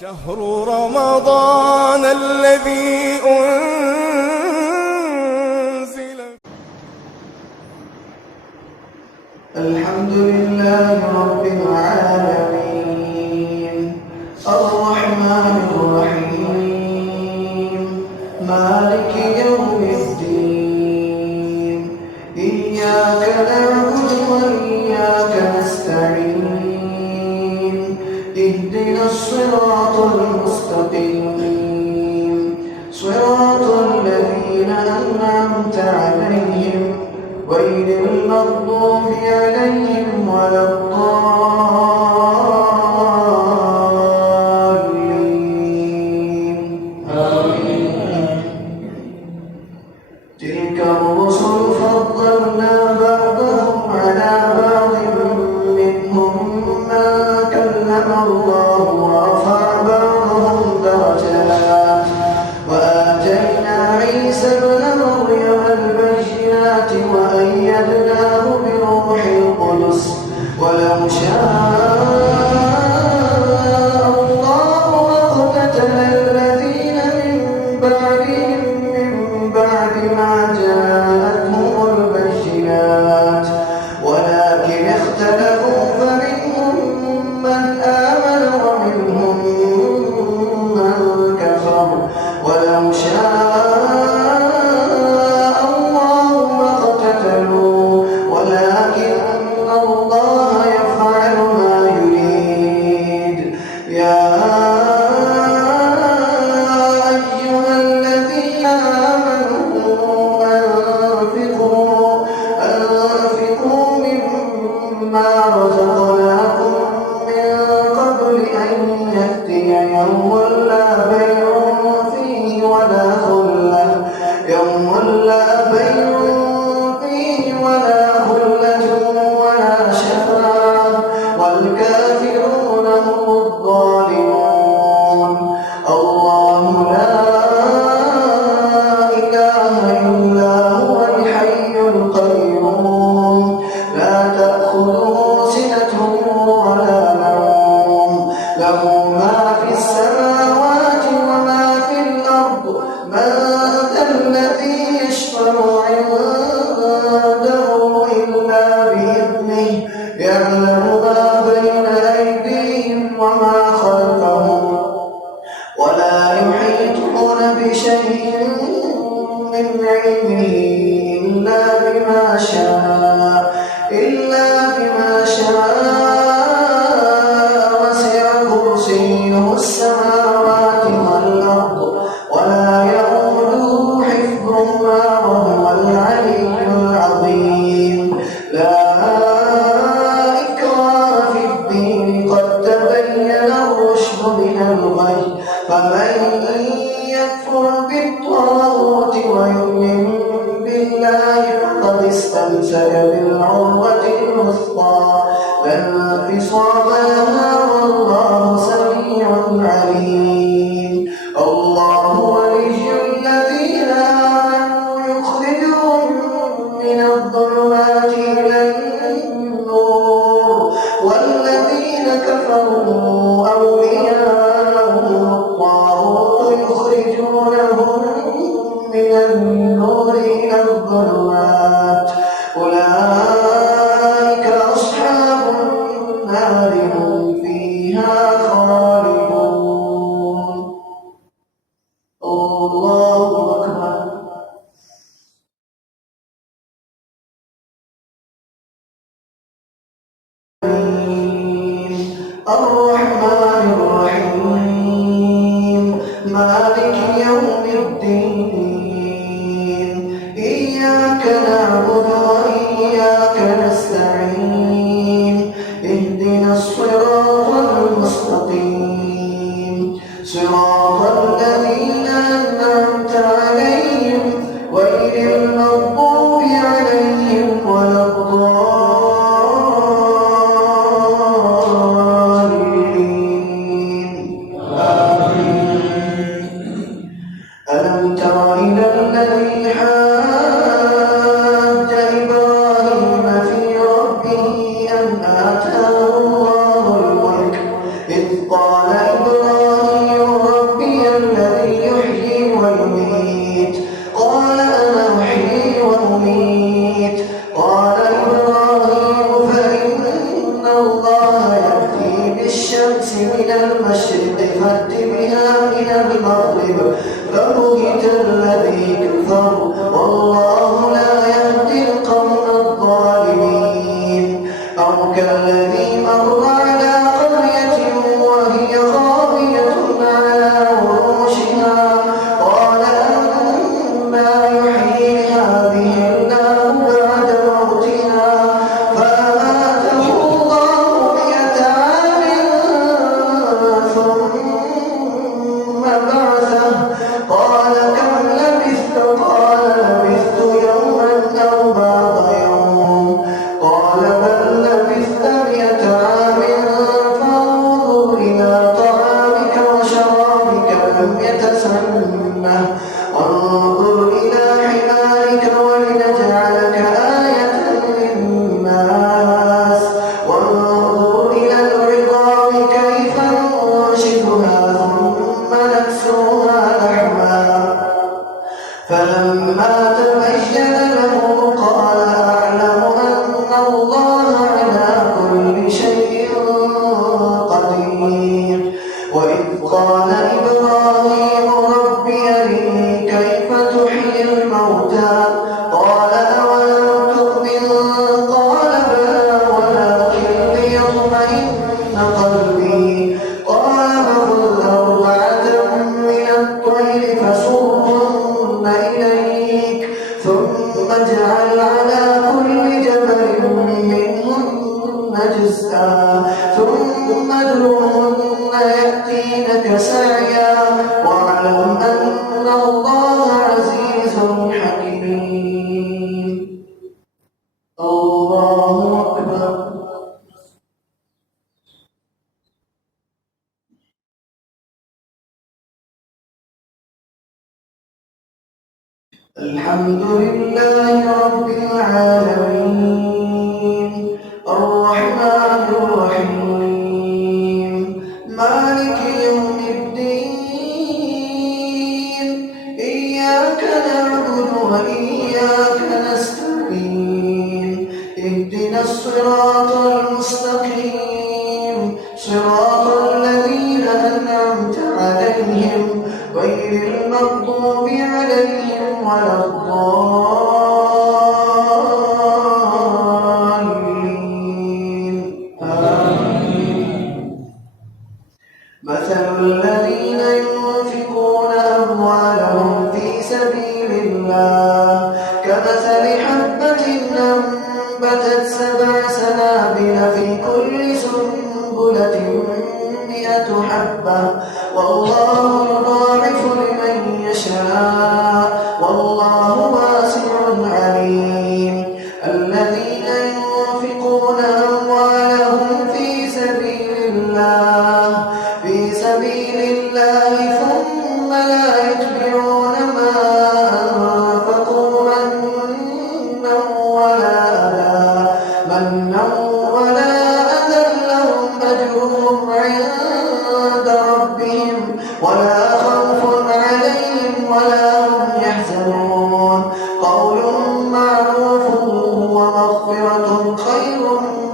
شهر رمضان الذي أنزل. الحمد لله رب العالمين الرحمن الرحيم مالك يوم الدين إياك نعبد وإياك نستعين اهدنا الصراط المستقيم صراط الذين أنعمت عليهم غير المغضوب عليهم ولا الضالين آمين. تلك الرسل فضلنا بعضهم على بعض منهم من كلم الله ورفع بعضهم درجات وآتينا عيسى ابن مريم البينات وأيدناه بروح القدس ولو شاء الله ما اقتتل الذين من بعدهم من بعد ما جاءتهم البينات ولكن اختلفوا فمنهم من آمن ومنهم من كفر ولو شاء الله ما اقتتلوا ولكن الله يفعل ما يريد. يا أيها الذين آمنوا أنفقوا مما رزقناكم من قبل أن يأتي يوم لا بيع فيه ولا خلة ولا شفاعة والكافرون هم الظالمون. الله لا إله إلا هو الحي القيوم لا تأخذه سنة ولا نوم له ما في السماوات وما في الأرض من ذا الذي يشفع عنده إلا بإذنه يعلم ما بين أيديهم وما خلفهم ولا يحيطون بشيء من علمه إلا بما شاء وسع كرسيه السماوات والأرض ولا يؤوده حفظهما وهو العلي العظيم. لا إكراه في الدين قد تبين الرشد من الغي فمن يكفر بالطاغوت ويؤمن بالله فقد استمسك بالعروة الوثقى لا انفصام لها والله سميع عليم. الله ولي الذين آمنوا يخرجهم من الظلمات إلى النور والذين كفروا أولياءهم الطاغوت يخرجونهم من النور إلى الظلمات أولئك أصحاب النار هم فيها خالدون. من المشرق فأت بها من المغرب فبهت الذي كفر والله لا يهدي القوم الظالمين أو كالذي مر على قرية وهي خاوية على عروشها قال أنى يحيي هذه الله بعد موتها فأماته الله 100 عام ثم بعثه قال كم لبثت قال لبثت يوما أو بعض يوم قال بل لبثت 100 عام فانظر إلى طعامك وشرابك لم يتسنه وانظر إلى حمارك ولنجعلك آية للناس وانظر إلى العظام كيف ننشدها ثم نكسوها لحما فلما تبين له قال أعلم أن الله على كل شيء قدير وإذ قال إبراهيم رب أرني كيف تحيي الموتى قال أولم تؤمن قال بلى ولكن ليطمئن قلبي قال فخذ 4 من الطير فصرهن إليك ثم اجعل على كل جبل منهن جزءا ثم ادعهن يأتينك سعيا واعلم أن الله عزيز حكيم الله أكبر الحمد لله رب العالمين الرحمن الرحيم مالك يوم الدين إياك نعبد وإياك نستعين اهدنا الصراط المستقيم صراط الذين أنعمت عليهم غير المغضوب عليهم ولا الضالين آمين مثل الذين ينفقون أموالهم في سبيل الله كمثل حبة أنبتت 7 سنابل في كل سنبلة 100 حبة والله يضاعف لمن يشاء والله واسع عليم الذين ينفقون أموالهم في سبيل الله ثم لا يتبعون ما أنفقوا منا ولا أذى لهم أجرهم عند ربهم ولا خوف عليهم ولا هم يحزنون قول معروف ومغفرة خير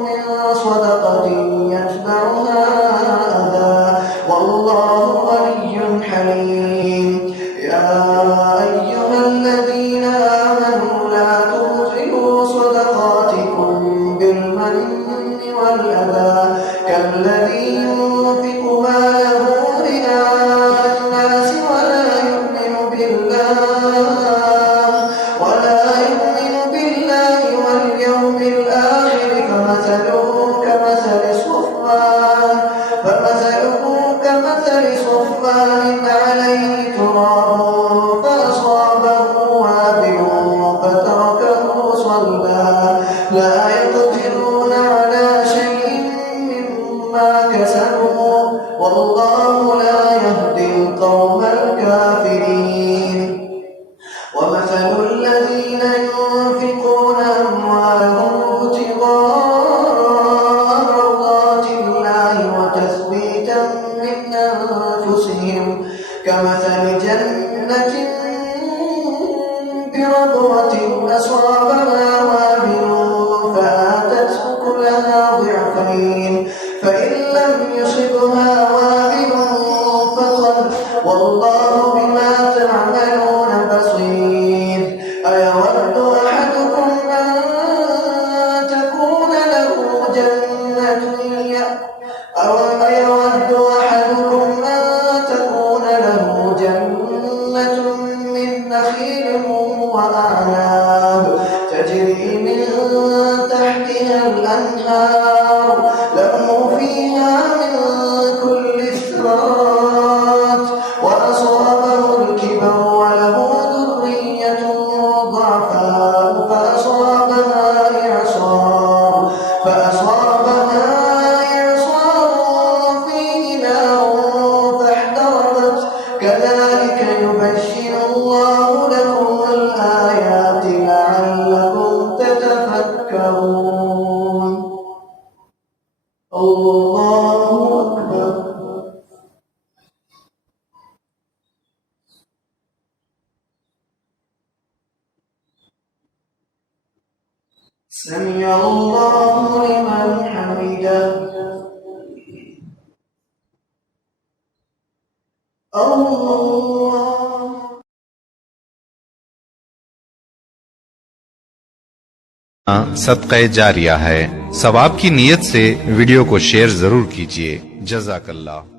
من صدقة يتبعها أذى والله غني حليم يا أيها الذين آمنوا لا تبطلوا صدقاتكم بالمن والأذى كالذي ينفق ماله رئاء الناس ولا يؤمن بالله واليوم الآخر فمثله كمثل صفوان عليه تراب فأصابه وابل فتركه صلبا لا يقدرون على شيء مما كسبوا والله لا يهدي القوم الكافرين ومثل الذين ينفقون أموالهم ابتغاء مرضات الله وتثبيتا من أنفسهم كمثل جنة بربوة أصابها وابل فآتت أكلها ضعفين فإن لم يصبها سمع الله لمن حمده الله सदक़े जारिया है। सवाब की नीयत से वीडियो को शेयर जरूर कीजिए। जज़ाकल्लाह।